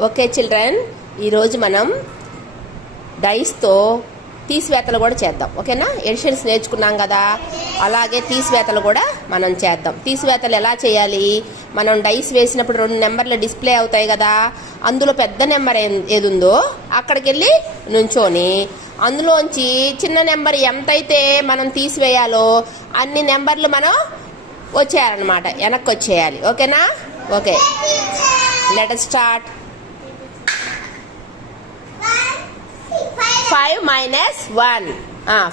Okay children ఈరోజు మనం డైస్తో తీసివేతలు కూడా చేద్దాం. ఓకేనా? ఎడిషన్స్ నేర్చుకున్నాం కదా. అలాగే తీసివేతలు కూడా మనం చేద్దాం. తీసివేతలు ఎలా చేయాలి? మనం డైస్ వేసినప్పుడు రెండు నెంబర్లు డిస్ప్లే అవుతాయి కదా. అందులో పెద్ద నెంబర్ ఏం- ఏది ఉందో అక్కడికి వెళ్ళి నుంచొని అందులోంచి చిన్న నెంబర్ ఎంతైతే మనం తీసివేయాలో అన్ని నెంబర్లు మనం వచ్చేయాలన్నమాట. వెనక్కి వచ్చేయాలి ఓకేనా? Okay. Let start five minus one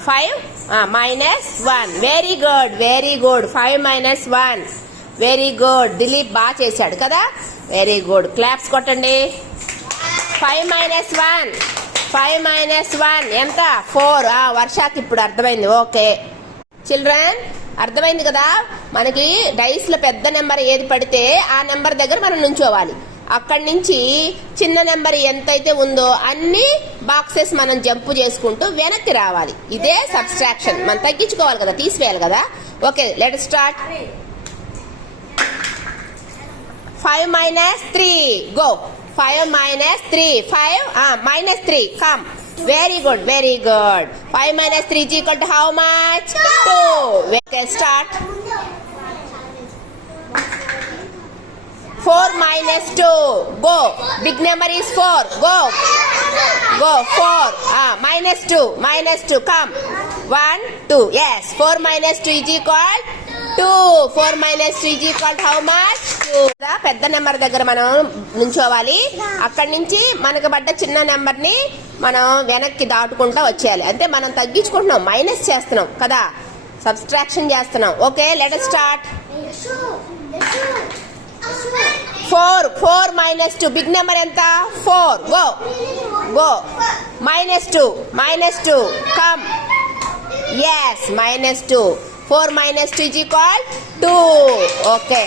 five minus one very good very good five minus one very good Dilip బాగా చేశాడు కదా? వెరీ గుడ్ క్లాప్స్ కొట్టండి. Five minus one five minus one ఎంత? ఫోర్ ah, వర్షాకి ఇప్పుడు అర్థమైంది. ఓకే చిల్డ్రన్ అర్థమైంది కదా? మనకి డైస్లో పెద్ద నెంబర్ ఏది పడితే ఆ నెంబర్ దగ్గర మనం నుంచోవాలి. అక్కడి నుంచి చిన్న నెంబర్ ఎంతైతే ఉందో అన్ని బాక్సెస్ మనం జంపు చేసుకుంటూ వెనక్కి రావాలి. ఇదే సబ్స్ట్రాక్షన్. మనం తగ్గించుకోవాలి కదా తీసివేయాలి కదా. Okay let start five minus three go five minus three five minus three come very good very good five minus three G to how much start 4 minus 2. Go. Big number is 4. Go. Go. 4. Ah, minus 2. Minus 2. Come. 1, 2. Yes. 4 minus 2 is equal 2. 4 minus 2 is equal how much? 2. పెద్ద number దగ్గర మనం నుంచోవాలి అక్కడి నుంచి మనకు పడ్డ చిన్న నెంబర్ని మనం వెనక్కి దాటుకుంటా వచ్చేయాలి అంటే మనం తగ్గించుకుంటున్నాం మైనస్ చేస్తున్నాం కదా సబ్స్ట్రాక్షన్ చేస్తున్నాం okay let start four four minus two. Big number ఎంత? Four. Go. Go. Minus two. Minus two. Come. Yes minus two. Four minus two is equal two. Okay.